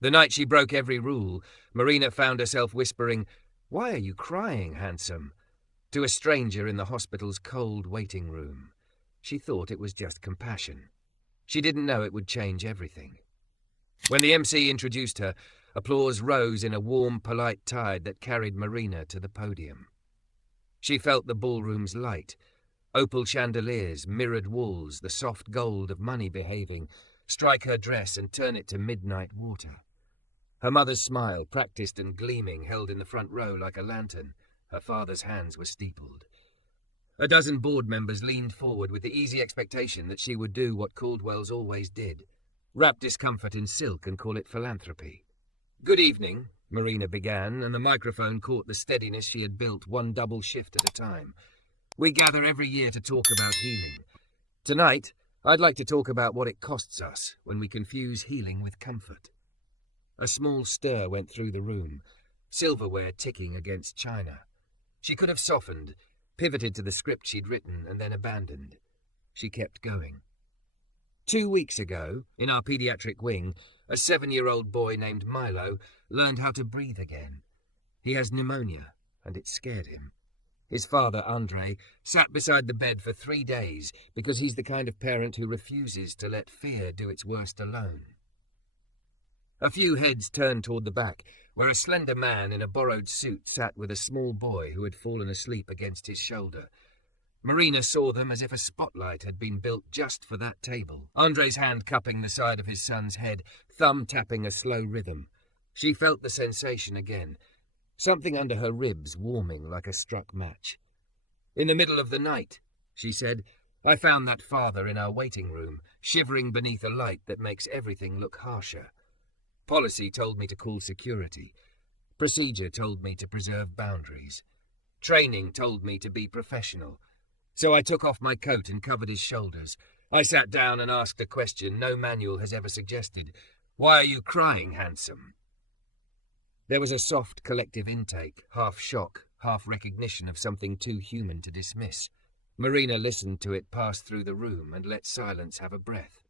The night she broke every rule, Marina found herself whispering, "Why are you crying, handsome?" to a stranger in the hospital's cold waiting room. She thought it was just compassion. She didn't know it would change everything. When the MC introduced her, applause rose in a warm, polite tide that carried Marina to the podium. She felt the ballroom's light, opal chandeliers, mirrored walls, the soft gold of money behaving, strike her dress and turn it to midnight water. Her mother's smile, practiced and gleaming, held in the front row like a lantern. Her father's hands were steepled. A dozen board members leaned forward with the easy expectation that she would do what Caldwell's always did, wrap discomfort in silk and call it philanthropy. "Good evening," Marina began, and the microphone caught the steadiness she had built one double shift at a time. "We gather every year to talk about healing. Tonight, I'd like to talk about what it costs us when we confuse healing with comfort." A small stir went through the room, silverware ticking against china. She could have softened, pivoted to the script she'd written, and then abandoned. She kept going. 2 weeks ago, in our pediatric wing, a 7-year-old boy named Milo learned how to breathe again. He has pneumonia, and it scared him. His father, Andre, sat beside the bed for 3 days because he's the kind of parent who refuses to let fear do its worst alone. A few heads turned toward the back, where a slender man in a borrowed suit sat with a small boy who had fallen asleep against his shoulder. Marina saw them as if a spotlight had been built just for that table, Andre's hand cupping the side of his son's head, thumb tapping a slow rhythm. She felt the sensation again, something under her ribs warming like a struck match. "In the middle of the night," she said, "I found that father in our waiting room, shivering beneath a light that makes everything look harsher. Policy told me to call security. Procedure told me to preserve boundaries. Training told me to be professional. So I took off my coat and covered his shoulders. I sat down and asked a question no manual has ever suggested. Why are you crying, handsome?" There was a soft collective intake, half shock, half recognition of something too human to dismiss. Marina listened to it pass through the room and let silence have a breath.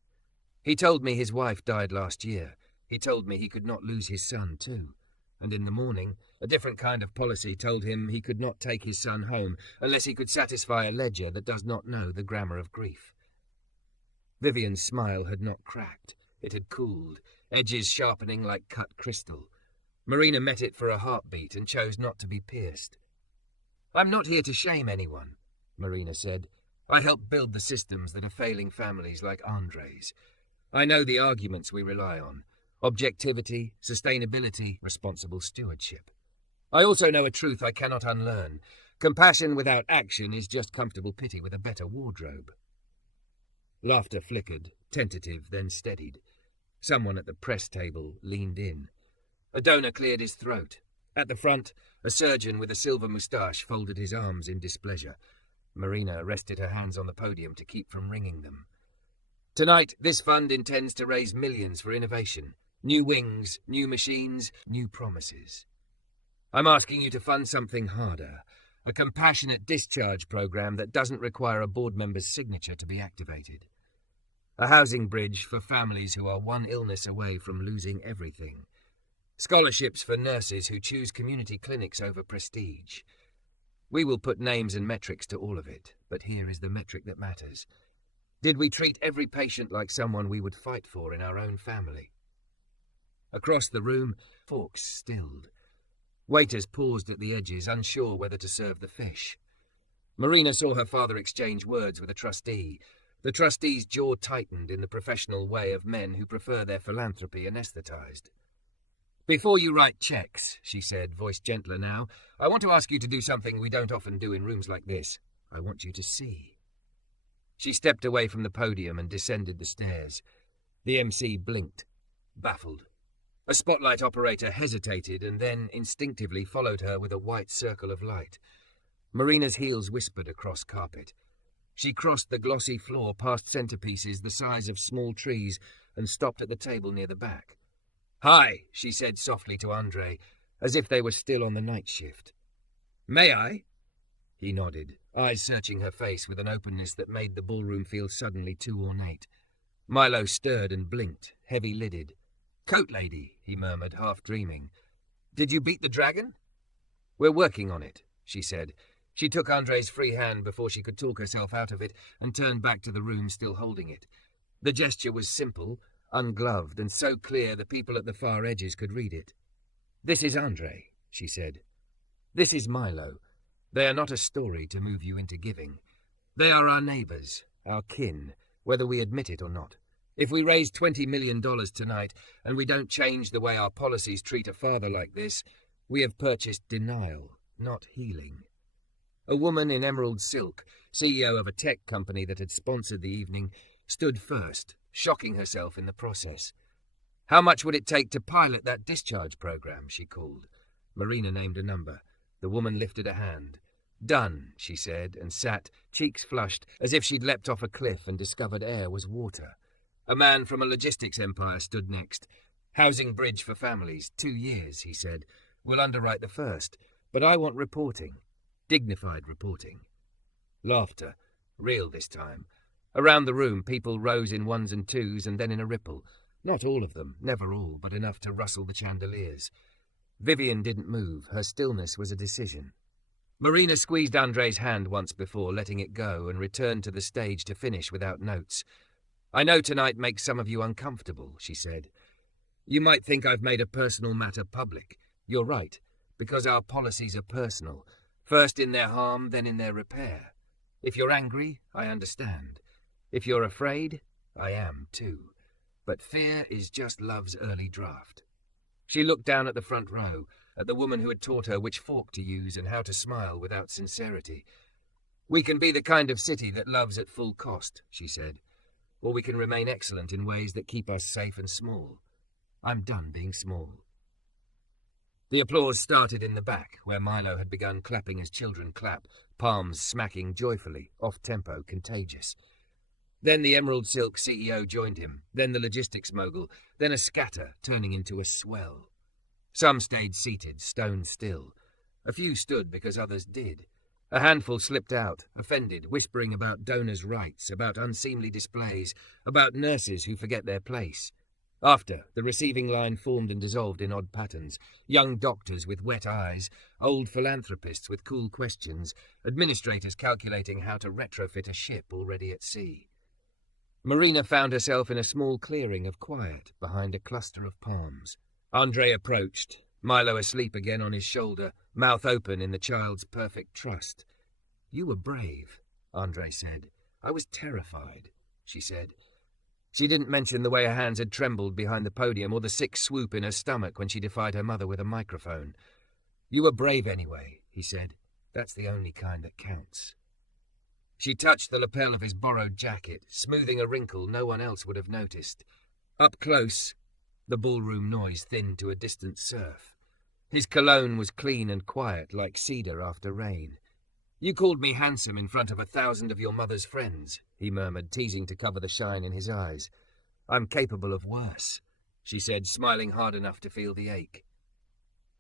"He told me his wife died last year. He told me he could not lose his son, too. And in the morning, a different kind of policy told him he could not take his son home unless he could satisfy a ledger that does not know the grammar of grief." Vivian's smile had not cracked. It had cooled, edges sharpening like cut crystal. Marina met it for a heartbeat and chose not to be pierced. "I'm not here to shame anyone," Marina said. "I help build the systems that are failing families like Andre's. I know the arguments we rely on. Objectivity, sustainability, responsible stewardship. I also know a truth I cannot unlearn. Compassion without action is just comfortable pity with a better wardrobe." Laughter flickered, tentative, then steadied. Someone at the press table leaned in. A donor cleared his throat. At the front, a surgeon with a silver moustache folded his arms in displeasure. Marina rested her hands on the podium to keep from wringing them. "Tonight, this fund intends to raise millions for innovation. New wings, new machines, new promises. I'm asking you to fund something harder, a compassionate discharge program that doesn't require a board member's signature to be activated. A housing bridge for families who are one illness away from losing everything. Scholarships for nurses who choose community clinics over prestige. We will put names and metrics to all of it, but here is the metric that matters. Did we treat every patient like someone we would fight for in our own family?" Across the room, forks stilled. Waiters paused at the edges, unsure whether to serve the fish. Marina saw her father exchange words with a trustee. The trustee's jaw tightened in the professional way of men who prefer their philanthropy anesthetized. "Before you write checks," she said, voice gentler now, "I want to ask you to do something we don't often do in rooms like this. I want you to see." She stepped away from the podium and descended the stairs. The MC blinked, baffled. A spotlight operator hesitated and then instinctively followed her with a white circle of light. Marina's heels whispered across carpet. She crossed the glossy floor past centerpieces the size of small trees and stopped at the table near the back. "Hi," she said softly to Andre, as if they were still on the night shift. "May I?" He nodded, eyes searching her face with an openness that made the ballroom feel suddenly too ornate. Milo stirred and blinked, heavy-lidded. "Coat lady," he murmured, half dreaming. "Did you beat the dragon?" "We're working on it," she said. She took Andre's free hand before she could talk herself out of it and turned back to the room, still holding it. The gesture was simple, ungloved, and so clear the people at the far edges could read it. "This is Andre," she said. "This is Milo. They are not a story to move you into giving. They are our neighbours, our kin, whether we admit it or not. If we raise $20 million tonight and we don't change the way our policies treat a father like this, we have purchased denial, not healing." A woman in emerald silk, CEO of a tech company that had sponsored the evening, stood first, shocking herself in the process. "How much would it take to pilot that discharge program?" she called. Marina named a number. The woman lifted a hand. "Done," she said, and sat, cheeks flushed, as if she'd leapt off a cliff and discovered air was water. A man from a logistics empire stood next. "Housing bridge for families, 2 years," he said. "We'll underwrite the first, but I want reporting. Dignified reporting." Laughter, real this time. Around the room, people rose in ones and twos and then in a ripple. Not all of them, never all, but enough to rustle the chandeliers. Vivian didn't move. Her stillness was a decision. Marina squeezed Andre's hand once before, letting it go, and returned to the stage to finish without notes. "I know tonight makes some of you uncomfortable," she said. "You might think I've made a personal matter public. You're right, because our policies are personal. First in their harm, then in their repair. If you're angry, I understand. If you're afraid, I am too. But fear is just love's early draft." She looked down at the front row, at the woman who had taught her which fork to use and how to smile without sincerity. "We can be the kind of city that loves at full cost," she said. "Or we can remain excellent in ways that keep us safe and small. I'm done being small." The applause started in the back, where Milo had begun clapping as children clap, palms smacking joyfully, off-tempo, contagious. Then the emerald silk CEO joined him, then the logistics mogul, then a scatter turning into a swell. Some stayed seated, stone still. A few stood because others did. A handful slipped out, offended, whispering about donors' rights, about unseemly displays, about nurses who forget their place. After, the receiving line formed and dissolved in odd patterns. Young doctors with wet eyes, old philanthropists with cool questions, administrators calculating how to retrofit a ship already at sea. Marina found herself in a small clearing of quiet behind a cluster of palms. Andre approached, Milo asleep again on his shoulder, mouth open in the child's perfect trust. "You were brave," Andre said. "I was terrified," she said. She didn't mention the way her hands had trembled behind the podium or the sick swoop in her stomach when she defied her mother with a microphone. "You were brave anyway," he said. "That's the only kind that counts." She touched the lapel of his borrowed jacket, smoothing a wrinkle no one else would have noticed. Up close, the ballroom noise thinned to a distant surf. His cologne was clean and quiet, like cedar after rain. "You called me handsome in front of 1,000 of your mother's friends," he murmured, teasing to cover the shine in his eyes. "I'm capable of worse," she said, smiling hard enough to feel the ache.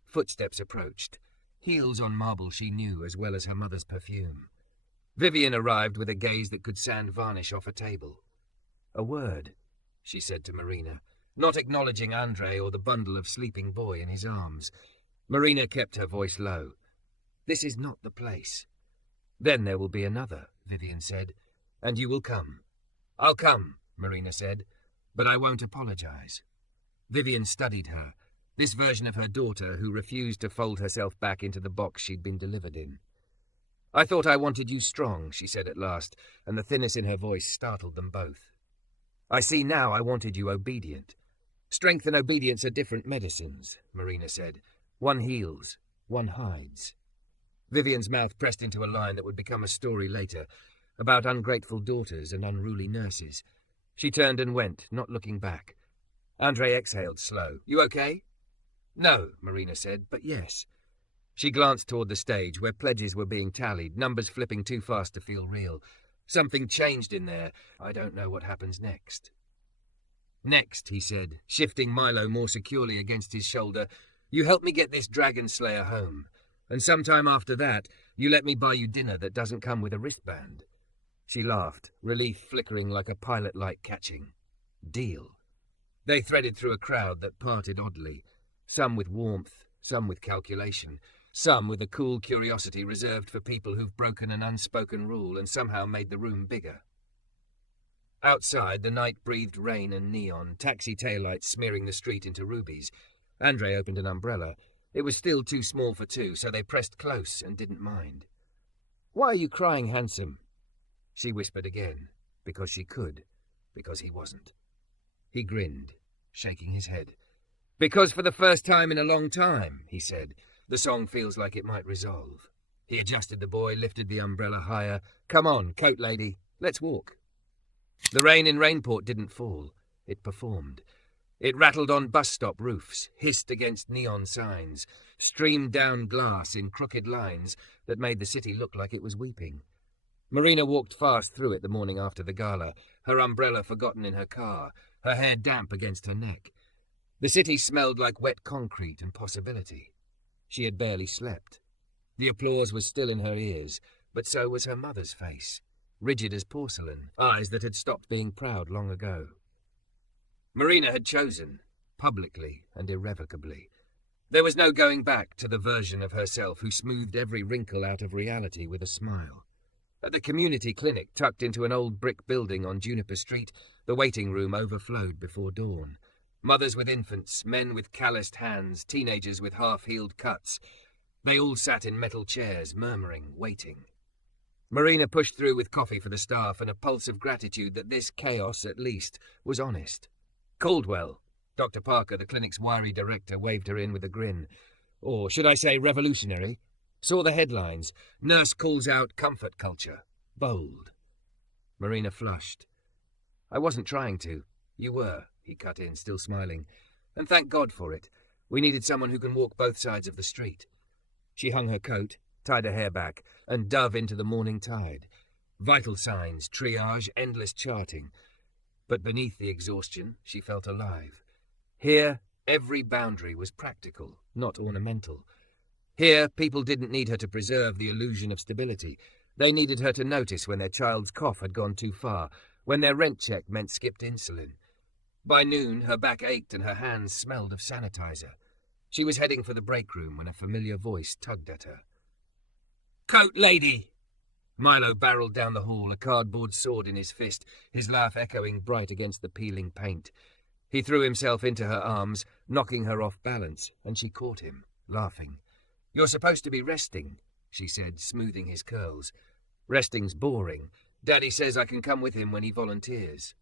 Footsteps approached, heels on marble she knew as well as her mother's perfume. Vivian arrived with a gaze that could sand varnish off a table. "A word," she said to Marina, not acknowledging Andre or the bundle of sleeping boy in his arms. Marina kept her voice low. "This is not the place." "Then there will be another," Vivian said, "and you will come." "I'll come," Marina said, "but I won't apologize." Vivian studied her, this version of her daughter who refused to fold herself back into the box she'd been delivered in. "I thought I wanted you strong," she said at last, and the thinness in her voice startled them both. "I see now I wanted you obedient." "Strength and obedience are different medicines," Marina said. "One heals, one hides." Vivian's mouth pressed into a line that would become a story later, about ungrateful daughters and unruly nurses. She turned and went, not looking back. Andre exhaled slow. "You okay?" "No," Marina said, "but yes." She glanced toward the stage, where pledges were being tallied, numbers flipping too fast to feel real. Something changed in there. I don't know what happens next. "Next," he said, shifting Milo more securely against his shoulder, "you help me get this dragon slayer home. And sometime after that, you let me buy you dinner that doesn't come with a wristband." She laughed, relief flickering like a pilot light catching. "Deal." They threaded through a crowd that parted oddly, some with warmth, some with calculation, some with a cool curiosity reserved for people who've broken an unspoken rule and somehow made the room bigger. Outside, the night breathed rain and neon, taxi taillights smearing the street into rubies. Andre opened an umbrella. It was still too small for two, so they pressed close and didn't mind. "Why are you crying, handsome?" She whispered again, because she could, because he wasn't. He grinned, shaking his head. "Because for the first time in a long time," he said. "The song feels like it might resolve." He adjusted the buoy, lifted the umbrella higher. "Come on, coat lady, let's walk." The rain in Rainport didn't fall. It performed. It rattled on bus stop roofs, hissed against neon signs, streamed down glass in crooked lines that made the city look like it was weeping. Marina walked fast through it the morning after the gala, her umbrella forgotten in her car, her hair damp against her neck. The city smelled like wet concrete and possibility. She had barely slept. The applause was still in her ears, but so was her mother's face, rigid as porcelain, eyes that had stopped being proud long ago. Marina had chosen, publicly and irrevocably. There was no going back to the version of herself who smoothed every wrinkle out of reality with a smile. At the community clinic tucked into an old brick building on Juniper Street, the waiting room overflowed before dawn. Mothers with infants, men with calloused hands, teenagers with half-healed cuts. They all sat in metal chairs, murmuring, waiting. Marina pushed through with coffee for the staff and a pulse of gratitude that this chaos, at least, was honest. Caldwell, Dr. Parker, the clinic's wiry director, waved her in with a grin. Or should I say revolutionary? Saw the headlines. Nurse calls out comfort culture. Bold. Marina flushed. "I wasn't trying to. You were," he cut in, still smiling. "And thank God for it. We needed someone who can walk both sides of the street." She hung her coat, tied her hair back, and dove into the morning tide. Vital signs, triage, endless charting. But beneath the exhaustion, she felt alive. Here, every boundary was practical, not ornamental. Here, people didn't need her to preserve the illusion of stability. They needed her to notice when their child's cough had gone too far, when their rent check meant skipped insulin. By noon, her back ached and her hands smelled of sanitizer. She was heading for the break room when a familiar voice tugged at her. "Coat lady!" Milo barreled down the hall, a cardboard sword in his fist, his laugh echoing bright against the peeling paint. He threw himself into her arms, knocking her off balance, and she caught him, laughing. "You're supposed to be resting," she said, smoothing his curls. "Resting's boring. Daddy says I can come with him when he volunteers."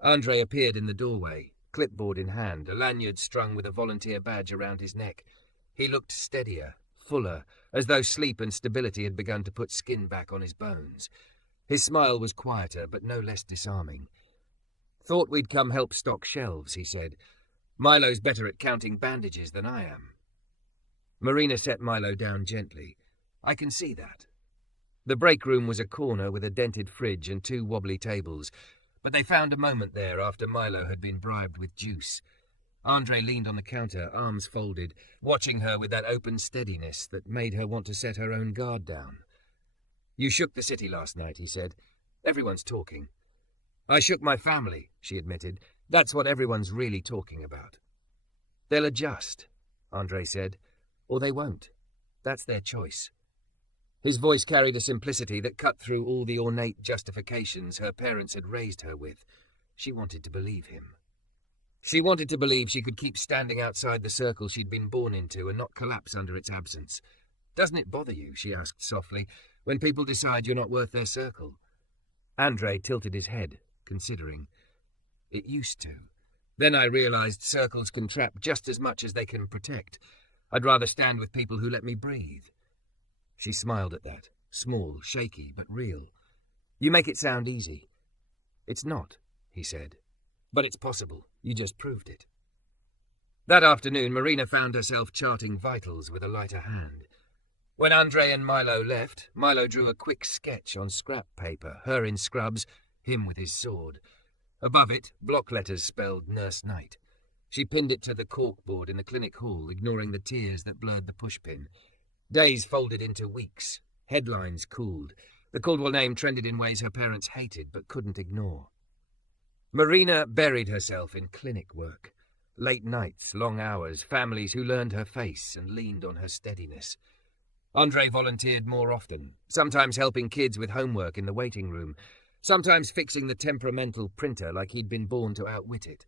Andre appeared in the doorway, clipboard in hand, a lanyard strung with a volunteer badge around his neck. He looked steadier, fuller, as though sleep and stability had begun to put skin back on his bones. His smile was quieter, but no less disarming. "Thought we'd come help stock shelves," he said. "Milo's better at counting bandages than I am." Marina set Milo down gently. "I can see that." The break room was a corner with a dented fridge and two wobbly tables, but they found a moment there after Milo had been bribed with juice. Andre leaned on the counter, arms folded, watching her with that open steadiness that made her want to set her own guard down. "You shook the city last night," he said. "Everyone's talking." "I shook my family," she admitted. "That's what everyone's really talking about." "They'll adjust," Andre said. "Or they won't. That's their choice." His voice carried a simplicity that cut through all the ornate justifications her parents had raised her with. She wanted to believe him. She wanted to believe she could keep standing outside the circle she'd been born into and not collapse under its absence. "Doesn't it bother you," she asked softly, "when people decide you're not worth their circle?" Andre tilted his head, considering. "It used to. Then I realized circles can trap just as much as they can protect. I'd rather stand with people who let me breathe." She smiled at that, small, shaky, but real. "You make it sound easy." "It's not," he said. "But it's possible. You just proved it." That afternoon, Marina found herself charting vitals with a lighter hand. When Andre and Milo left, Milo drew a quick sketch on scrap paper, her in scrubs, him with his sword. Above it, block letters spelled Nurse Night. She pinned it to the corkboard in the clinic hall, ignoring the tears that blurred the pushpin. Days folded into weeks. Headlines cooled. The Caldwell name trended in ways her parents hated but couldn't ignore. Marina buried herself in clinic work. Late nights, long hours, families who learned her face and leaned on her steadiness. Andre volunteered more often, sometimes helping kids with homework in the waiting room, sometimes fixing the temperamental printer like he'd been born to outwit it.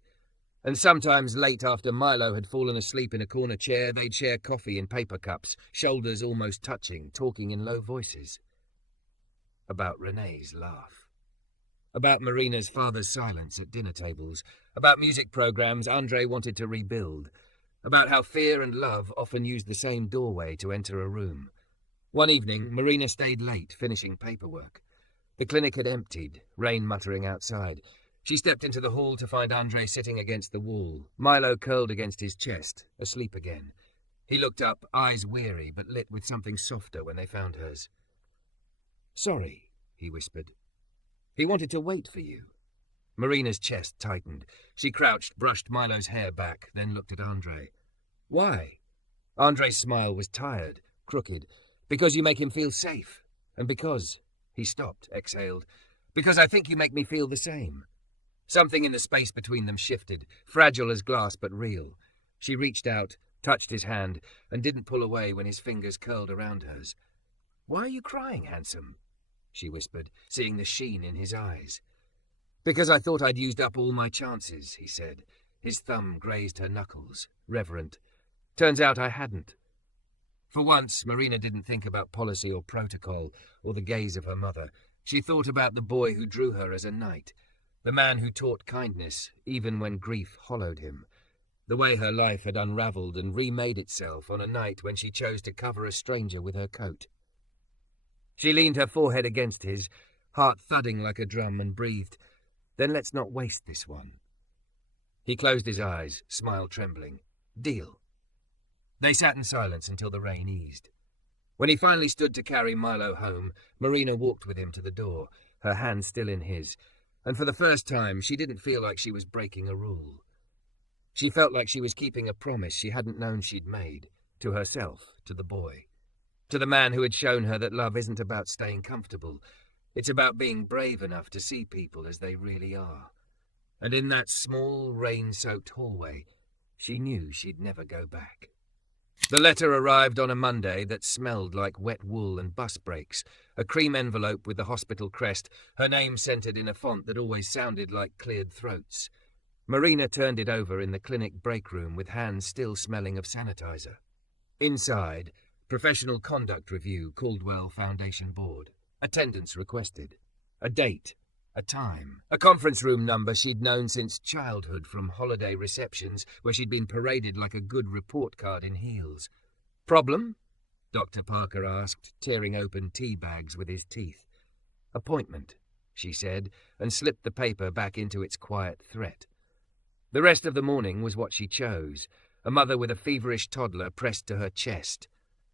And sometimes late after Milo had fallen asleep in a corner chair, they'd share coffee in paper cups, shoulders almost touching, talking in low voices. About Renee's laugh. About Marina's father's silence at dinner tables. About music programs Andre wanted to rebuild. About how fear and love often used the same doorway to enter a room. One evening, Marina stayed late, finishing paperwork. The clinic had emptied, rain muttering outside. She stepped into the hall to find Andre sitting against the wall, Milo curled against his chest, asleep again. He looked up, eyes weary, but lit with something softer when they found hers. "Sorry," he whispered. "He wanted to wait for you." Marina's chest tightened. She crouched, brushed Milo's hair back, then looked at Andre. "Why?" Andre's smile was tired, crooked. "Because you make him feel safe. And because—" He stopped, exhaled. "Because I think you make me feel the same." Something in the space between them shifted, fragile as glass but real. She reached out, touched his hand, and didn't pull away when his fingers curled around hers. "Why are you crying, handsome?" she whispered, seeing the sheen in his eyes. "Because I thought I'd used up all my chances," he said. His thumb grazed her knuckles, reverent. "Turns out I hadn't." For once, Marina didn't think about policy or protocol, or the gaze of her mother. She thought about the boy who drew her as a knight, the man who taught kindness, even when grief hollowed him. The way her life had unraveled and remade itself on a night when she chose to cover a stranger with her coat. She leaned her forehead against his, heart thudding like a drum, and breathed, "Then let's not waste this one." He closed his eyes, smile trembling. "Deal." They sat in silence until the rain eased. When he finally stood to carry Milo home, Marina walked with him to the door, her hand still in his, and for the first time she didn't feel like she was breaking a rule. She felt like she was keeping a promise she hadn't known she'd made, to herself, to the boy, to the man who had shown her that love isn't about staying comfortable. It's about being brave enough to see people as they really are. And in that small, rain-soaked hallway, she knew she'd never go back. The letter arrived on a Monday that smelled like wet wool and bus brakes, a cream envelope with the hospital crest, her name centered in a font that always sounded like cleared throats. Marina turned it over in the clinic break room with hands still smelling of sanitizer. Inside, Professional Conduct Review, Caldwell Foundation Board. Attendance requested. A date. A time. A conference room number she'd known since childhood from holiday receptions where she'd been paraded like a good report card in heels. "Problem?" Dr. Parker asked, tearing open tea bags with his teeth. "Appointment," she said, and slipped the paper back into its quiet threat. The rest of the morning was what she chose, a mother with a feverish toddler pressed to her chest,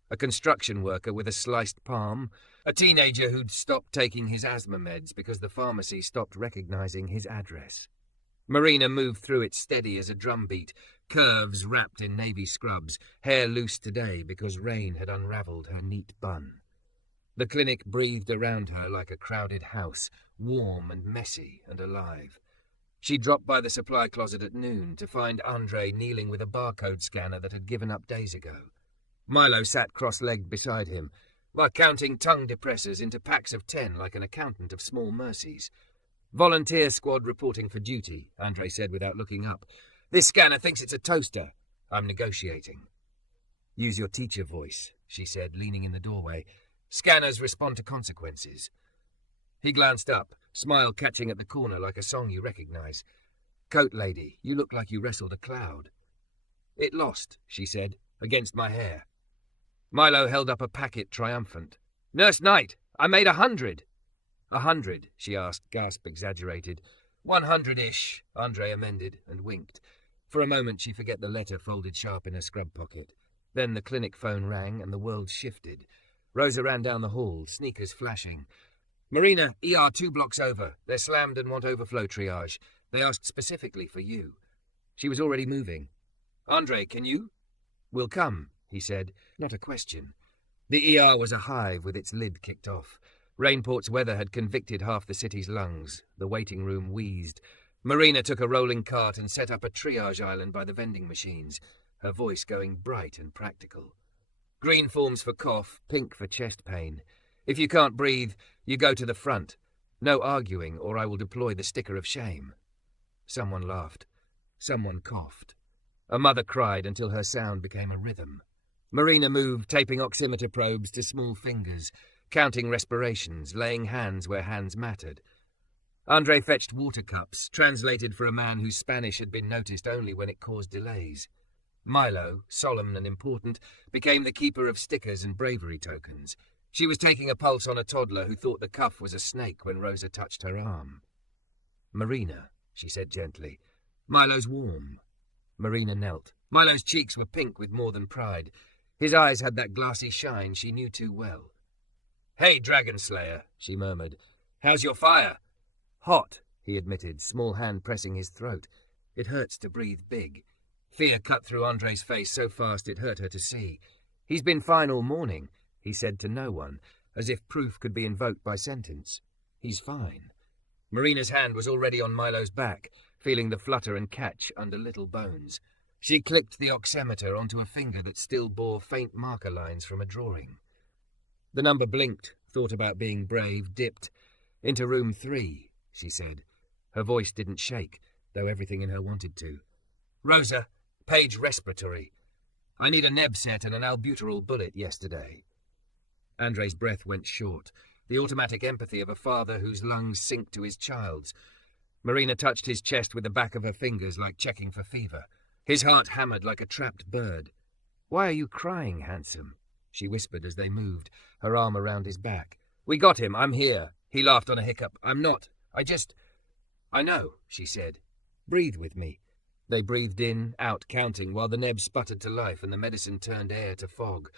a construction worker with a sliced palm, a teenager who'd stopped taking his asthma meds because the pharmacy stopped recognizing his address. Marina moved through it steady as a drumbeat, curves wrapped in navy scrubs, hair loose today because rain had unraveled her neat bun. The clinic breathed around her like a crowded house, warm and messy and alive. She dropped by the supply closet at noon to find Andre kneeling with a barcode scanner that had given up days ago. Milo sat cross-legged beside him, while counting tongue depressors into packs of 10 like an accountant of small mercies. "Volunteer squad reporting for duty," Andre said without looking up. "This scanner thinks it's a toaster. I'm negotiating." "Use your teacher voice," she said, leaning in the doorway. "Scanners respond to consequences." He glanced up, smile catching at the corner like a song you recognize. "Coat lady, you look like you wrestled a cloud." "It lost," she said, "against my hair." Milo held up a packet, triumphant. "Nurse Knight, I made 100. 100, she asked, gasp exaggerated. 100-ish, Andre amended and winked. For a moment she forgot the letter folded sharp in her scrub pocket. Then the clinic phone rang and the world shifted. Rosa ran down the hall, sneakers flashing. "Marina, ER 2 blocks over. They're slammed and want overflow triage. They asked specifically for you." She was already moving. "Andre, can you?" "We'll come," he said, not a question. The ER was a hive with its lid kicked off. Rainport's weather had convicted half the city's lungs. The waiting room wheezed. Marina took a rolling cart and set up a triage island by the vending machines, her voice going bright and practical. Green forms for cough, pink for chest pain. If you can't breathe, you go to the front. No arguing, or I will deploy the sticker of shame. Someone laughed. Someone coughed. A mother cried until her sound became a rhythm. Marina moved, taping oximeter probes to small fingers, counting respirations, laying hands where hands mattered. Andre fetched water cups, translated for a man whose Spanish had been noticed only when it caused delays. Milo, solemn and important, became the keeper of stickers and bravery tokens. She was taking a pulse on a toddler who thought the cuff was a snake when Rosa touched her arm. "Marina," she said gently. "Milo's warm." Marina knelt. Milo's cheeks were pink with more than pride. His eyes had that glassy shine she knew too well. "Hey, Dragon Slayer," she murmured. "How's your fire?" "Hot," he admitted, small hand pressing his throat. It hurts to breathe big. Fear cut through Andre's face so fast it hurt her to see. "He's been fine all morning," he said to no one, as if proof could be invoked by sentence. "He's fine." Marina's hand was already on Milo's back, feeling the flutter and catch under little bones. She clicked the oximeter onto a finger that still bore faint marker lines from a drawing. The number blinked, thought about being brave, dipped. "Into room 3, she said. Her voice didn't shake, though everything in her wanted to. "Rosa, page respiratory. I need a neb set and an albuterol bullet yesterday." Andre's breath went short, the automatic empathy of a father whose lungs sink to his child's. Marina touched his chest with the back of her fingers like checking for fever. His heart hammered like a trapped bird. "Why are you crying, handsome?" she whispered as they moved, her arm around his back. "We got him, I'm here." He laughed on a hiccup. "I'm not. I know," she said. "Breathe with me." They breathed in, out, counting, while the neb sputtered to life and the medicine turned air to fog.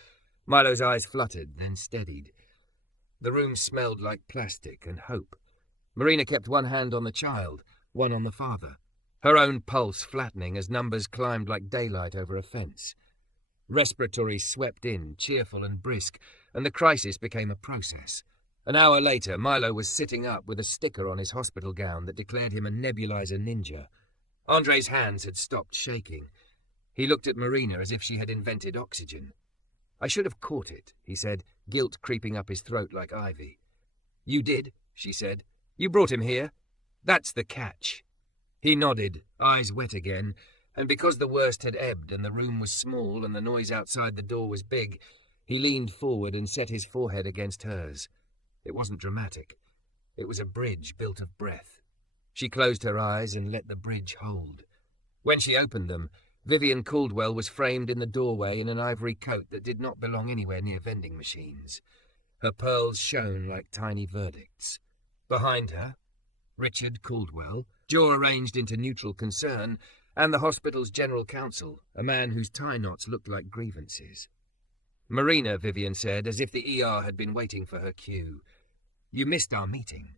Milo's eyes fluttered, then steadied. The room smelled like plastic and hope. Marina kept one hand on the child, one on the father, her own pulse flattening as numbers climbed like daylight over a fence. Respiratory swept in, cheerful and brisk, and the crisis became a process. An hour later, Milo was sitting up with a sticker on his hospital gown that declared him a nebulizer ninja. Andre's hands had stopped shaking. He looked at Marina as if she had invented oxygen. "I should have caught it," he said, guilt creeping up his throat like ivy. "You did," she said. "You brought him here. That's the catch." He nodded, eyes wet again, and because the worst had ebbed and the room was small and the noise outside the door was big, he leaned forward and set his forehead against hers. It wasn't dramatic. It was a bridge built of breath. She closed her eyes and let the bridge hold. When she opened them, Vivian Caldwell was framed in the doorway in an ivory coat that did not belong anywhere near vending machines. Her pearls shone like tiny verdicts. Behind her, Richard Caldwell, jaw arranged into neutral concern, and the hospital's general counsel, a man whose tie knots looked like grievances. "Marina," Vivian said, as if the ER had been waiting for her cue. "You missed our meeting."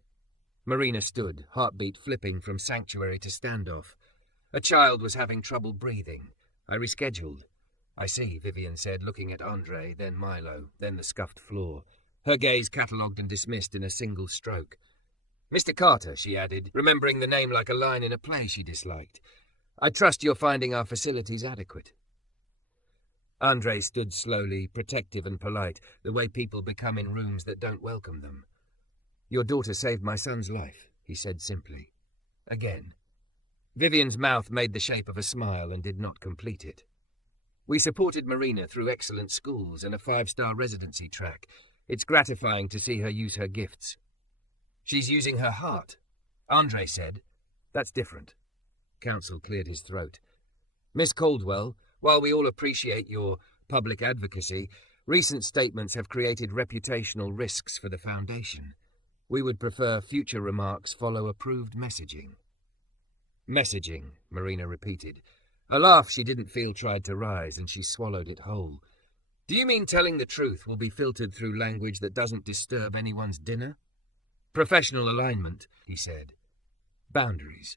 Marina stood, heartbeat flipping from sanctuary to standoff. A child was having trouble breathing. "I rescheduled." "I see," Vivian said, looking at Andre, then Milo, then the scuffed floor. Her gaze catalogued and dismissed in a single stroke. "Mr. Carter," she added, remembering the name like a line in a play she disliked. "I trust you're finding our facilities adequate." Andre stood slowly, protective and polite, the way people become in rooms that don't welcome them. "Your daughter saved my son's life," he said simply. Again. Vivian's mouth made the shape of a smile and did not complete it. "We supported Marina through excellent schools and a 5-star residency track. It's gratifying to see her use her gifts." "She's using her heart," Andre said. "That's different." Counsel cleared his throat. "Miss Caldwell, while we all appreciate your public advocacy, recent statements have created reputational risks for the Foundation. We would prefer future remarks follow approved messaging." "Messaging," Marina repeated. A laugh she didn't feel tried to rise, and she swallowed it whole. "Do you mean telling the truth will be filtered through language that doesn't disturb anyone's dinner?" "Professional alignment," he said. "Boundaries."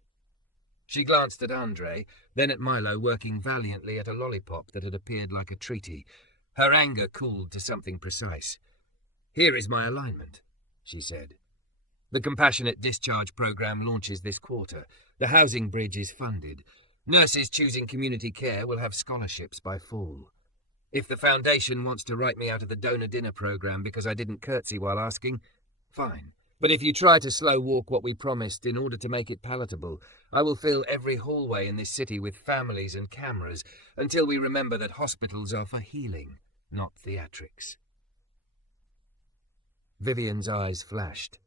She glanced at Andre, then at Milo working valiantly at a lollipop that had appeared like a treaty. Her anger cooled to something precise. "Here is my alignment," she said. "The Compassionate Discharge Program launches this quarter. The housing bridge is funded. Nurses choosing community care will have scholarships by fall. If the foundation wants to write me out of the donor dinner program because I didn't curtsy while asking, fine. But if you try to slow walk what we promised in order to make it palatable, I will fill every hallway in this city with families and cameras until we remember that hospitals are for healing, not theatrics. Vivian's eyes flashed.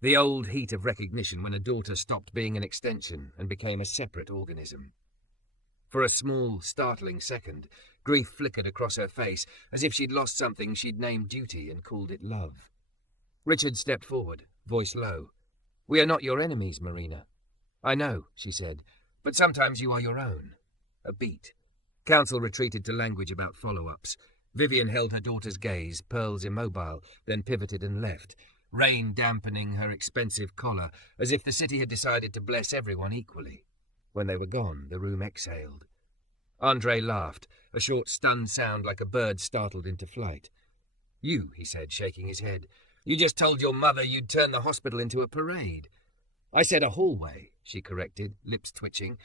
The old heat of recognition when a daughter stopped being an extension and became a separate organism. For a small, startling second, grief flickered across her face as if she'd lost something she'd named duty and called it love. Richard stepped forward, voice low. "We are not your enemies, Marina." "I know," she said, "but sometimes you are your own." A beat. Counsel retreated to language about follow-ups. Vivian held her daughter's gaze, pearls immobile, then pivoted and left, rain dampening her expensive collar, as if the city had decided to bless everyone equally. When they were gone, the room exhaled. Andre laughed, a short stunned sound like a bird startled into flight. "You," he said, shaking his head. "You just told your mother you'd turn the hospital into a parade." "I said a hallway," she corrected, lips twitching.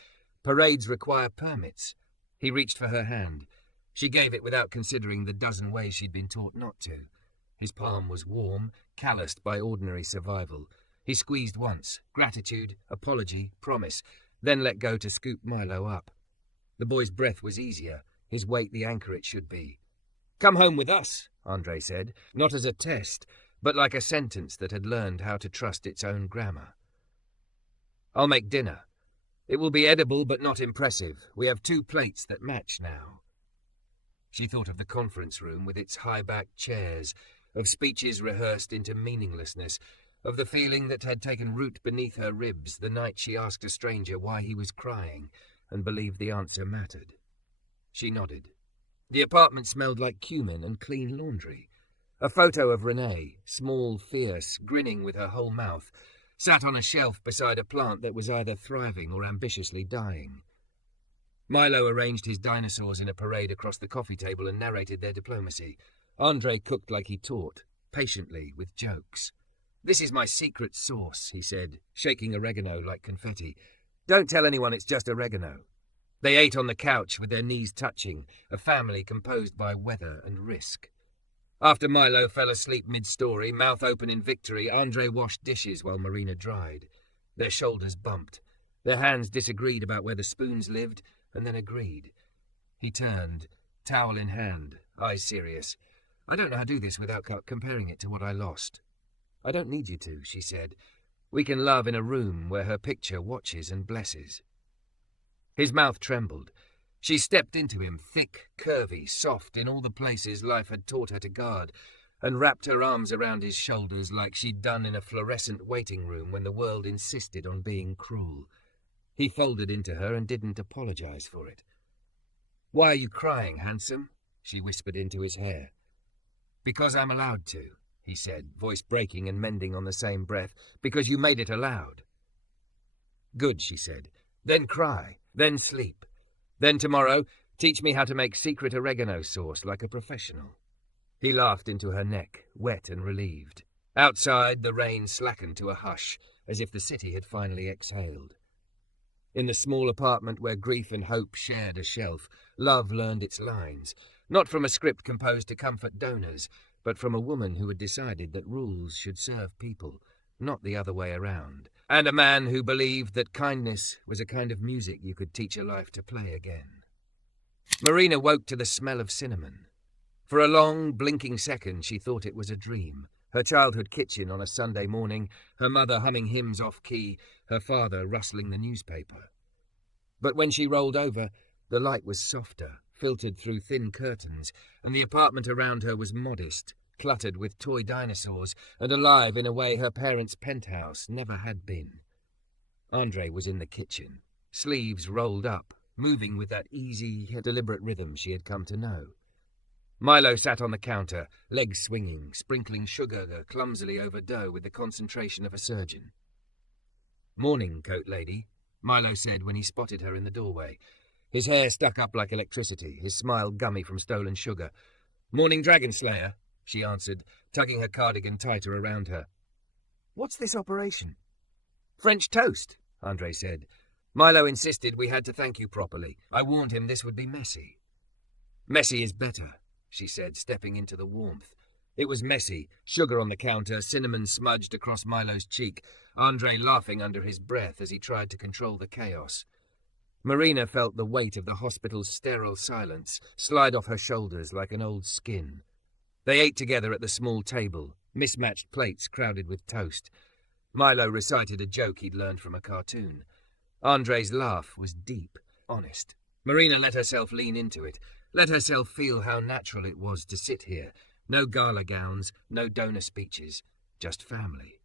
"Parades require permits." He reached for her hand. She gave it without considering the dozen ways she'd been taught not to. His palm was warm, calloused by ordinary survival. He squeezed once, gratitude, apology, promise, then let go to scoop Milo up. The boy's breath was easier, his weight the anchor it should be. "Come home with us," Andre said, not as a test, but like a sentence that had learned how to trust its own grammar. "I'll make dinner. It will be edible but not impressive. We have 2 plates that match now." She thought of the conference room with its high-backed chairs, of speeches rehearsed into meaninglessness, of the feeling that had taken root beneath her ribs the night she asked a stranger why he was crying and believed the answer mattered. She nodded. The apartment smelled like cumin and clean laundry. A photo of Renee, small, fierce, grinning with her whole mouth, sat on a shelf beside a plant that was either thriving or ambitiously dying. Milo arranged his dinosaurs in a parade across the coffee table and narrated their diplomacy. Andre cooked like he taught, patiently, with jokes. "This is my secret sauce," he said, shaking oregano like confetti. "Don't tell anyone it's just oregano." They ate on the couch with their knees touching, a family composed by weather and risk. After Milo fell asleep mid-story, mouth open in victory, Andre washed dishes while Marina dried. Their shoulders bumped. Their hands disagreed about where the spoons lived, and then agreed. He turned, towel in hand, eyes serious. "I don't know how to do this without comparing it to what I lost." "I don't need you to," she said. "We can love in a room where her picture watches and blesses." His mouth trembled. She stepped into him, thick, curvy, soft in all the places life had taught her to guard, and wrapped her arms around his shoulders like she'd done in a fluorescent waiting room when the world insisted on being cruel. He folded into her and didn't apologize for it. "Why are you crying, handsome?" she whispered into his hair. "Because I'm allowed to," he said, voice breaking and mending on the same breath. "Because you made it allowed." "Good," she said. "Then cry. Then sleep. Then tomorrow, teach me how to make secret oregano sauce like a professional." He laughed into her neck, wet and relieved. Outside, the rain slackened to a hush, as if the city had finally exhaled. In the small apartment where grief and hope shared a shelf, love learned its lines, not from a script composed to comfort donors, but from a woman who had decided that rules should serve people, not the other way around, and a man who believed that kindness was a kind of music you could teach a life to play again. Marina woke to the smell of cinnamon. For a long, blinking second, she thought it was a dream. Her childhood kitchen on a Sunday morning, her mother humming hymns off-key, her father rustling the newspaper. But when she rolled over, the light was softer, filtered through thin curtains, and the apartment around her was modest, cluttered with toy dinosaurs, and alive in a way her parents' penthouse never had been. Andre was in the kitchen, sleeves rolled up, moving with that easy yet deliberate rhythm she had come to know. Milo sat on the counter, legs swinging, sprinkling sugar clumsily over dough with the concentration of a surgeon. "Morning, coat lady," Milo said when he spotted her in the doorway. His hair stuck up like electricity, his smile gummy from stolen sugar. "Morning, Dragon Slayer," she answered, tugging her cardigan tighter around her. "What's this operation?" "French toast," Andre said. Milo insisted we had to thank you properly. I warned him this would be messy. Messy is better, she said, stepping into the warmth. It was messy, sugar on the counter, cinnamon smudged across Milo's cheek, Andre laughing under his breath as he tried to control the chaos. Marina felt the weight of the hospital's sterile silence slide off her shoulders like an old skin. They ate together at the small table, mismatched plates crowded with toast. Milo recited a joke he'd learned from a cartoon. Andre's laugh was deep, honest. Marina let herself lean into it, let herself feel how natural it was to sit here. No gala gowns, no donor speeches, just family.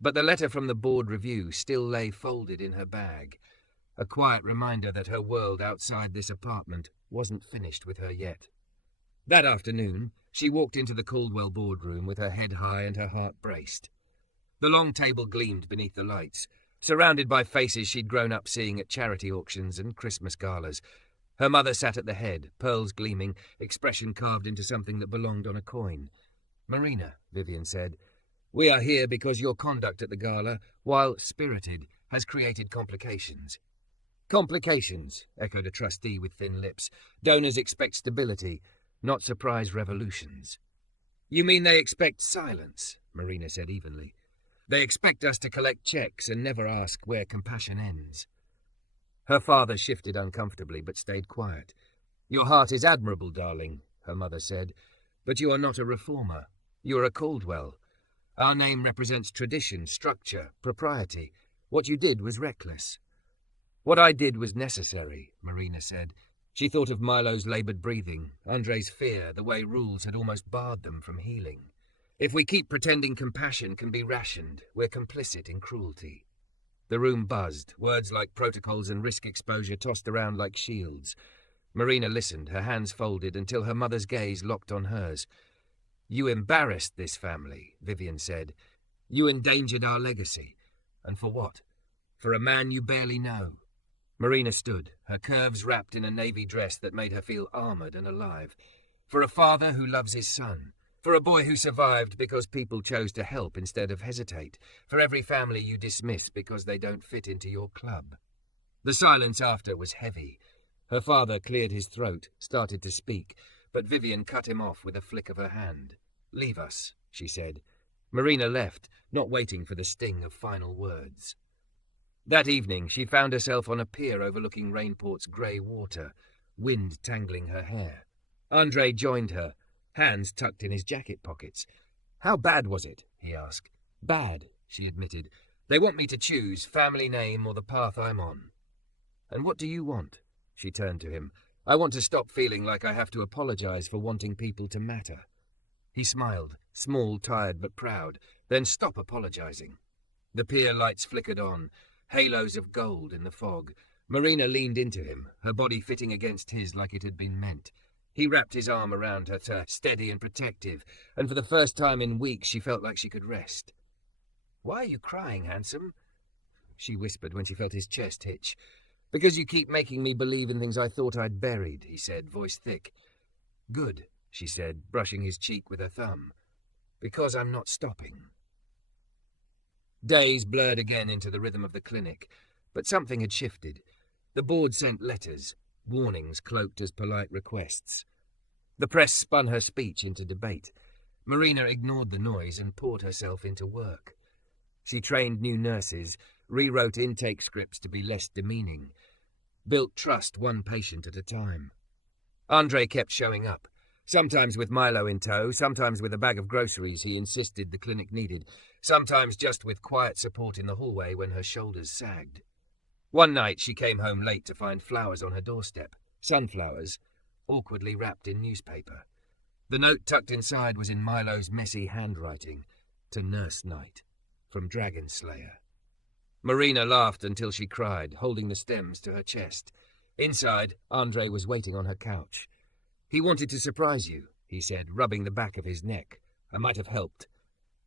But the letter from the board review still lay folded in her bag, a quiet reminder that her world outside this apartment wasn't finished with her yet. That afternoon, she walked into the Caldwell boardroom with her head high and her heart braced. The long table gleamed beneath the lights, surrounded by faces she'd grown up seeing at charity auctions and Christmas galas. Her mother sat at the head, pearls gleaming, expression carved into something that belonged on a coin. "Marina," Vivian said, "we are here because your conduct at the gala, while spirited, has created complications." "Complications," echoed a trustee with thin lips. "Donors expect stability, not surprise revolutions." "You mean they expect silence?" Marina said evenly. "They expect us to collect checks and never ask where compassion ends." Her father shifted uncomfortably but stayed quiet. "Your heart is admirable, darling," her mother said, "but you are not a reformer. You are a Caldwell. Our name represents tradition, structure, propriety. What you did was reckless." "What I did was necessary," Marina said. She thought of Milo's laboured breathing, Andre's fear, the way rules had almost barred them from healing. "If we keep pretending compassion can be rationed, we're complicit in cruelty." The room buzzed, words like protocols and risk exposure tossed around like shields. Marina listened, her hands folded, until her mother's gaze locked on hers. "You embarrassed this family," Vivian said. "You endangered our legacy. And for what? For a man you barely know." Marina stood, her curves wrapped in a navy dress that made her feel armoured and alive. "For a father who loves his son. For a boy who survived because people chose to help instead of hesitate. For every family you dismiss because they don't fit into your club." The silence after was heavy. Her father cleared his throat, started to speak, but Vivian cut him off with a flick of her hand. "Leave us," she said. Marina left, not waiting for the sting of final words. That evening, she found herself on a pier overlooking Rainport's grey water, wind tangling her hair. Andre joined her, hands tucked in his jacket pockets. "How bad was it?" he asked. "Bad," she admitted. "They want me to choose, family name or the path I'm on." "And what do you want?" She turned to him. "I want to stop feeling like I have to apologize for wanting people to matter." He smiled, small, tired but proud. "Then stop apologizing." The pier lights flickered on, halos of gold in the fog. Marina leaned into him, her body fitting against his like it had been meant. He wrapped his arm around her, steady and protective, and for the first time in weeks she felt like she could rest. "Why are you crying, handsome?" she whispered when she felt his chest hitch. "Because you keep making me believe in things I thought I'd buried," he said, voice thick. "Good," she said, brushing his cheek with her thumb. "Because I'm not stopping." Days blurred again into the rhythm of the clinic, but something had shifted. The board sent letters, warnings cloaked as polite requests. The press spun her speech into debate. Marina ignored the noise and poured herself into work. She trained new nurses, rewrote intake scripts to be less demeaning, built trust one patient at a time. Andre kept showing up, sometimes with Milo in tow, sometimes with a bag of groceries he insisted the clinic needed, sometimes just with quiet support in the hallway when her shoulders sagged. One night she came home late to find flowers on her doorstep, sunflowers, awkwardly wrapped in newspaper. The note tucked inside was in Milo's messy handwriting, "To Nurse Night," from Dragon Slayer. Marina laughed until she cried, holding the stems to her chest. Inside, Andre was waiting on her couch. "He wanted to surprise you," he said, rubbing the back of his neck. "I might have helped."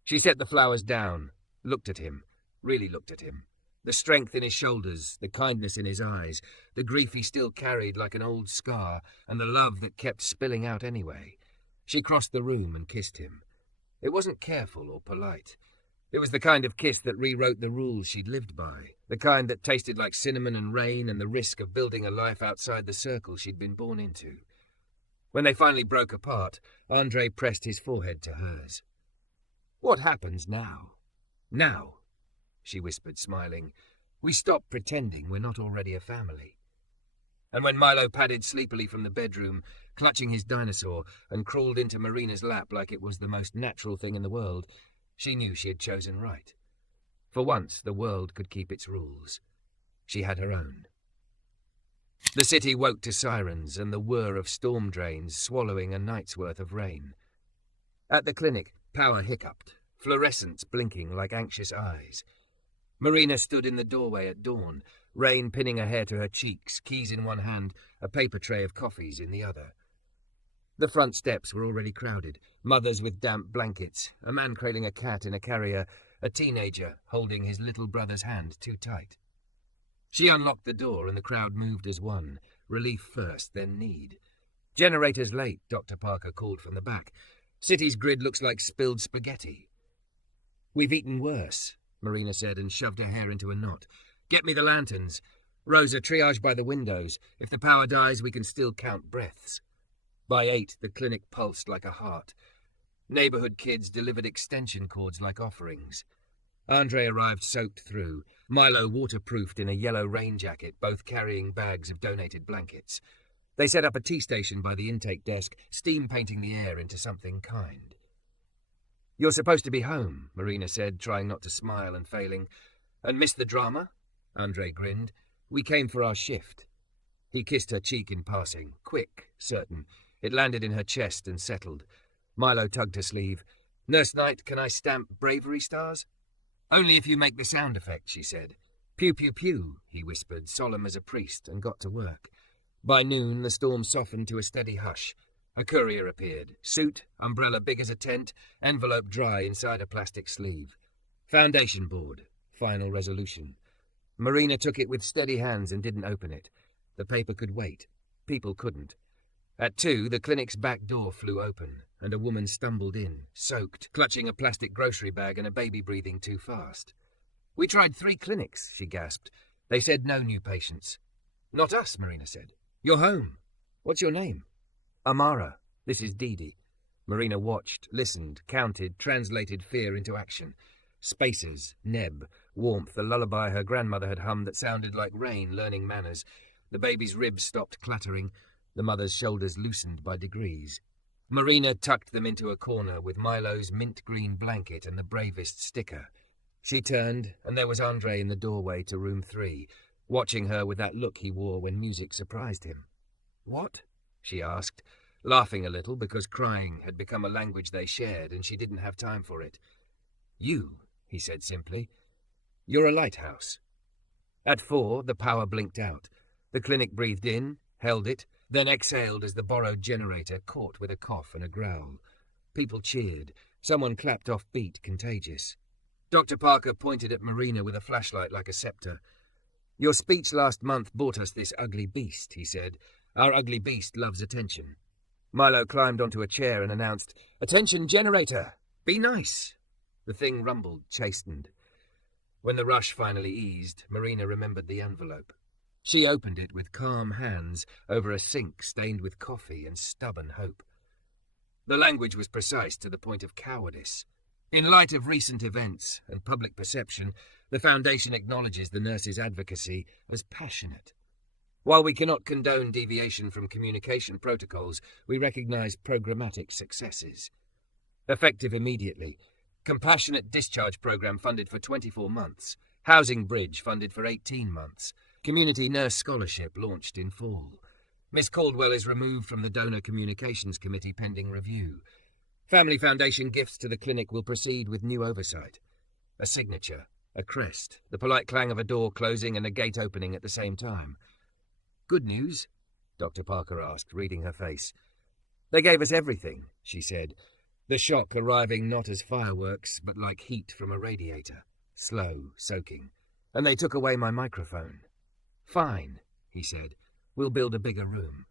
She set the flowers down, looked at him, really looked at him. The strength in his shoulders, the kindness in his eyes, the grief he still carried like an old scar, and the love that kept spilling out anyway. She crossed the room and kissed him. It wasn't careful or polite. It was the kind of kiss that rewrote the rules she'd lived by, the kind that tasted like cinnamon and rain and the risk of building a life outside the circle she'd been born into. When they finally broke apart, Andre pressed his forehead to hers. "What happens now?" "Now," she whispered, smiling. "We stop pretending we're not already a family." And when Milo padded sleepily from the bedroom, clutching his dinosaur, and crawled into Marina's lap like it was the most natural thing in the world, she knew she had chosen right. For once, the world could keep its rules. She had her own. The city woke to sirens and the whir of storm drains swallowing a night's worth of rain. At the clinic, power hiccuped, fluorescents blinking like anxious eyes. Marina stood in the doorway at dawn, rain pinning her hair to her cheeks, keys in one hand, a paper tray of coffees in the other. The front steps were already crowded, mothers with damp blankets, a man cradling a cat in a carrier, a teenager holding his little brother's hand too tight. She unlocked the door and the crowd moved as one, relief first, then need. "Generator's late," Dr. Parker called from the back. "City's grid looks like spilled spaghetti." "We've eaten worse," Marina said and shoved her hair into a knot. "Get me the lanterns. Rosa, triage by the windows. If the power dies, we can still count breaths." By 8, the clinic pulsed like a heart. Neighborhood kids delivered extension cords like offerings. Andre arrived soaked through, Milo waterproofed in a yellow rain jacket, both carrying bags of donated blankets. They set up a tea station by the intake desk, steam painting the air into something kind. "You're supposed to be home," Marina said, trying not to smile and failing. "And miss the drama?" Andre grinned. "We came for our shift." He kissed her cheek in passing, quick, certain. It landed in her chest and settled. Milo tugged her sleeve. "Nurse Knight, can I stamp bravery stars?" "Only if you make the sound effect," she said. "Pew, pew, pew," he whispered, solemn as a priest, and got to work. By noon, the storm softened to a steady hush. A courier appeared, suit, umbrella big as a tent, envelope dry inside a plastic sleeve. "Foundation board, final resolution." Marina took it with steady hands and didn't open it. The paper could wait. People couldn't. At 2, the clinic's back door flew open, and a woman stumbled in, soaked, clutching a plastic grocery bag and a baby breathing too fast. "We tried 3 clinics," she gasped. "They said no new patients." "Not us," Marina said. "You're home. What's your name?" "Amara. This is Didi." Marina watched, listened, counted, translated fear into action. Spaces, neb, warmth, the lullaby her grandmother had hummed that sounded like rain learning manners. The baby's ribs stopped clattering. The mother's shoulders loosened by degrees. Marina tucked them into a corner with Milo's mint-green blanket and the bravest sticker. She turned, and there was Andre in the doorway to room 3, watching her with that look he wore when music surprised him. "What?" she asked, laughing a little because crying had become a language they shared and she didn't have time for it. "You," he said simply. "You're a lighthouse." At 4, the power blinked out. The clinic breathed in, held it, then exhaled as the borrowed generator caught with a cough and a growl. People cheered. Someone clapped off beat, contagious. Dr. Parker pointed at Marina with a flashlight like a scepter. "Your speech last month brought us this ugly beast," he said. "Our ugly beast loves attention." Milo climbed onto a chair and announced, "Attention, generator! Be nice!" The thing rumbled, chastened. When the rush finally eased, Marina remembered the envelope. She opened it with calm hands over a sink stained with coffee and stubborn hope. The language was precise to the point of cowardice. In light of recent events and public perception, the Foundation acknowledges the nurses' advocacy as passionate. While we cannot condone deviation from communication protocols, we recognize programmatic successes. Effective immediately. Compassionate discharge program funded for 24 months. Housing bridge funded for 18 months. Community nurse scholarship launched in fall. Miss Caldwell is removed from the Donor Communications Committee pending review. Family Foundation gifts to the clinic will proceed with new oversight. A signature, a crest, the polite clang of a door closing and a gate opening at the same time. "Good news?" Dr. Parker asked, reading her face. "They gave us everything," she said, the shock arriving not as fireworks, but like heat from a radiator, slow, soaking. "And they took away my microphone." "Fine," he said. "We'll build a bigger room."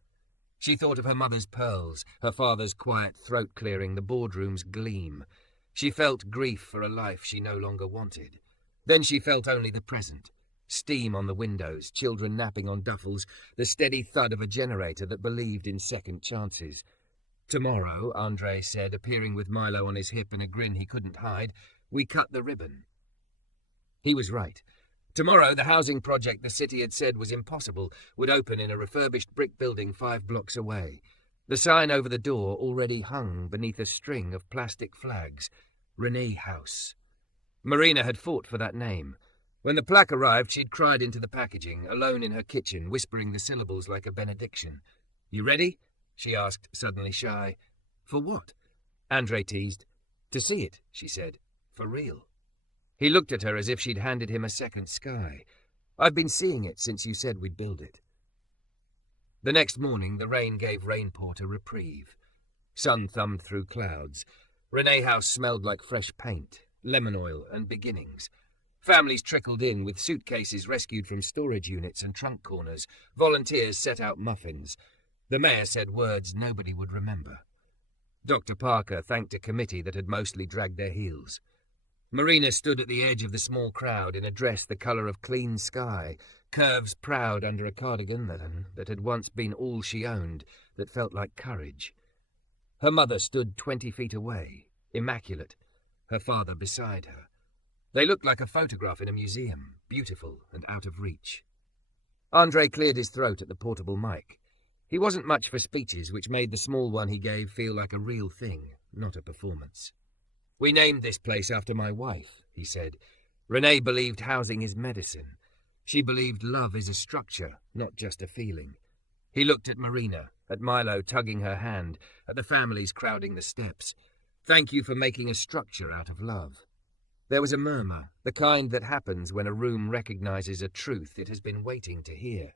She thought of her mother's pearls, her father's quiet throat clearing, the boardroom's gleam. She felt grief for a life she no longer wanted. Then she felt only the present. Steam on the windows, children napping on duffels, the steady thud of a generator that believed in second chances. Tomorrow, Andre said, appearing with Milo on his hip and a grin he couldn't hide, we cut the ribbon. He was right. Tomorrow, the housing project the city had said was impossible would open in a refurbished brick building 5 blocks away. The sign over the door already hung beneath a string of plastic flags. Renee House. Marina had fought for that name. When the plaque arrived, she'd cried into the packaging, alone in her kitchen, whispering the syllables like a benediction. "You ready?" she asked, suddenly shy. "For what?" Andre teased. "To see it," she said. "For real." He looked at her as if she'd handed him a second sky. "I've been seeing it since you said we'd build it." The next morning, the rain gave Rainport a reprieve. Sun thumbed through clouds. Renee House smelled like fresh paint, lemon oil, and beginnings. Families trickled in with suitcases rescued from storage units and trunk corners. Volunteers set out muffins. The mayor said words nobody would remember. Dr. Parker thanked a committee that had mostly dragged their heels. Marina stood at the edge of the small crowd in a dress the colour of clean sky, curves proud under a cardigan that had once been all she owned, that felt like courage. Her mother stood 20 feet away, immaculate, her father beside her. They looked like a photograph in a museum, beautiful and out of reach. Andre cleared his throat at the portable mic. He wasn't much for speeches, which made the small one he gave feel like a real thing, not a performance. "We named this place after my wife," he said. "Renee believed housing is medicine. She believed love is a structure, not just a feeling." He looked at Marina, at Milo tugging her hand, at the families crowding the steps. "Thank you for making a structure out of love." There was a murmur, the kind that happens when a room recognizes a truth it has been waiting to hear.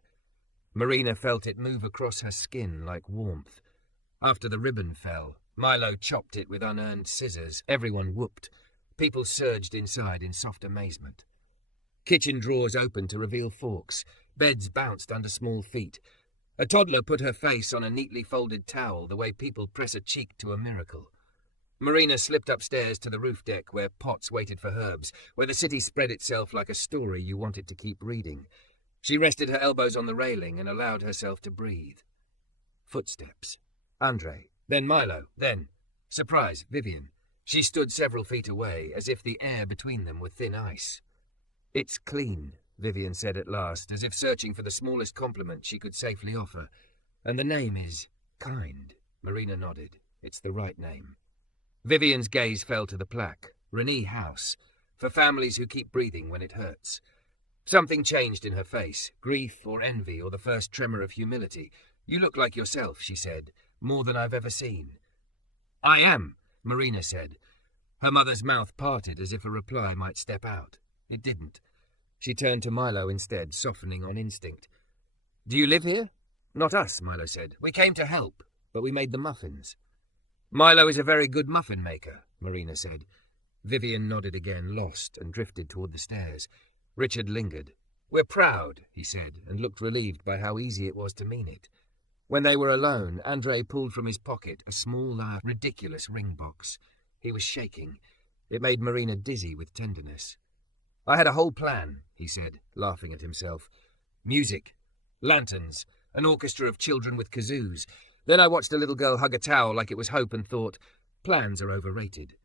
Marina felt it move across her skin like warmth. After the ribbon fell, Milo chopped it with unearned scissors. Everyone whooped. People surged inside in soft amazement. Kitchen drawers opened to reveal forks. Beds bounced under small feet. A toddler put her face on a neatly folded towel, the way people press a cheek to a miracle. Marina slipped upstairs to the roof deck where pots waited for herbs, where the city spread itself like a story you wanted to keep reading. She rested her elbows on the railing and allowed herself to breathe. Footsteps. Andre. Then Milo. Then, surprise, Vivian. She stood several feet away, as if the air between them were thin ice. "It's clean," Vivian said at last, as if searching for the smallest compliment she could safely offer. "And the name is kind." Marina nodded. "It's the right name." Vivian's gaze fell to the plaque. Renee House. For families who keep breathing when it hurts. Something changed in her face. Grief or envy or the first tremor of humility. "You look like yourself," she said. "More than I've ever seen." "I am," Marina said. Her mother's mouth parted as if a reply might step out. It didn't. She turned to Milo instead, softening on instinct. "Do you live here?" "Not us," Milo said. "We came to help, but we made the muffins." "Milo is a very good muffin maker," Marina said. Vivian nodded again, lost, and drifted toward the stairs. Richard lingered. "We're proud," he said, and looked relieved by how easy it was to mean it. When they were alone, Andre pulled from his pocket a small, ridiculous ring box. He was shaking. It made Marina dizzy with tenderness. "I had a whole plan," he said, laughing at himself. "Music, lanterns, an orchestra of children with kazoos. Then I watched a little girl hug a towel like it was hope and thought, plans are overrated."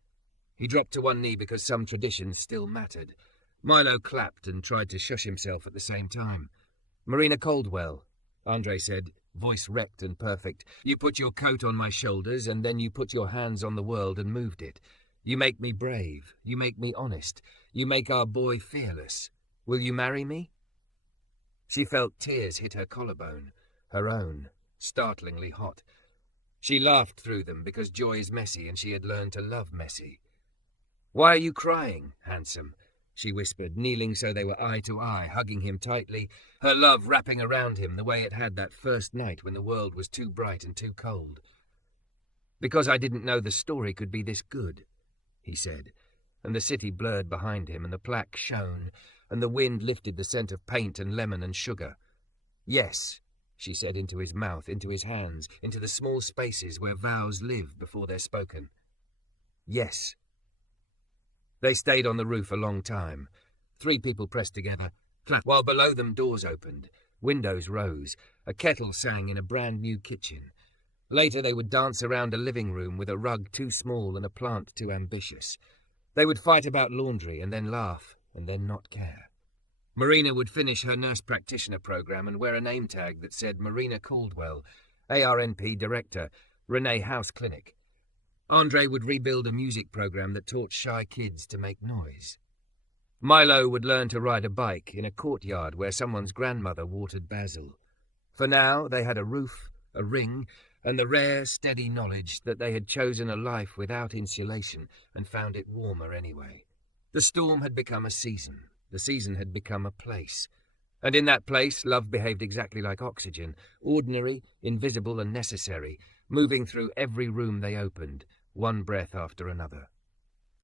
He dropped to one knee because some traditions still mattered. Milo clapped and tried to shush himself at the same time. "Marina Caldwell," Andre said, voice wrecked and perfect. "You put your coat on my shoulders, and then you put your hands on the world and moved it. You make me brave. You make me honest. You make our boy fearless. Will you marry me?" She felt tears hit her collarbone, her own, startlingly hot. She laughed through them because joy is messy and she had learned to love messy. "Why are you crying, handsome?" she whispered, kneeling so they were eye to eye, hugging him tightly, her love wrapping around him the way it had that first night when the world was too bright and too cold. "Because I didn't know the story could be this good," he said, and the city blurred behind him and the plaque shone, and the wind lifted the scent of paint and lemon and sugar. "Yes," she said into his mouth, into his hands, into the small spaces where vows live before they're spoken. "Yes." They stayed on the roof a long time. 3 people pressed together, clapped, while below them doors opened, windows rose, a kettle sang in a brand new kitchen. Later they would dance around a living room with a rug too small and a plant too ambitious. They would fight about laundry and then laugh and then not care. Marina would finish her nurse practitioner program and wear a name tag that said Marina Caldwell, ARNP Director, Renee House Clinic. Andre would rebuild a music program that taught shy kids to make noise. Milo would learn to ride a bike in a courtyard where someone's grandmother watered basil. For now, they had a roof, a ring, and the rare, steady knowledge that they had chosen a life without insulation and found it warmer anyway. The storm had become a season. The season had become a place. And in that place, love behaved exactly like oxygen, ordinary, invisible, and necessary, moving through every room they opened, one breath after another.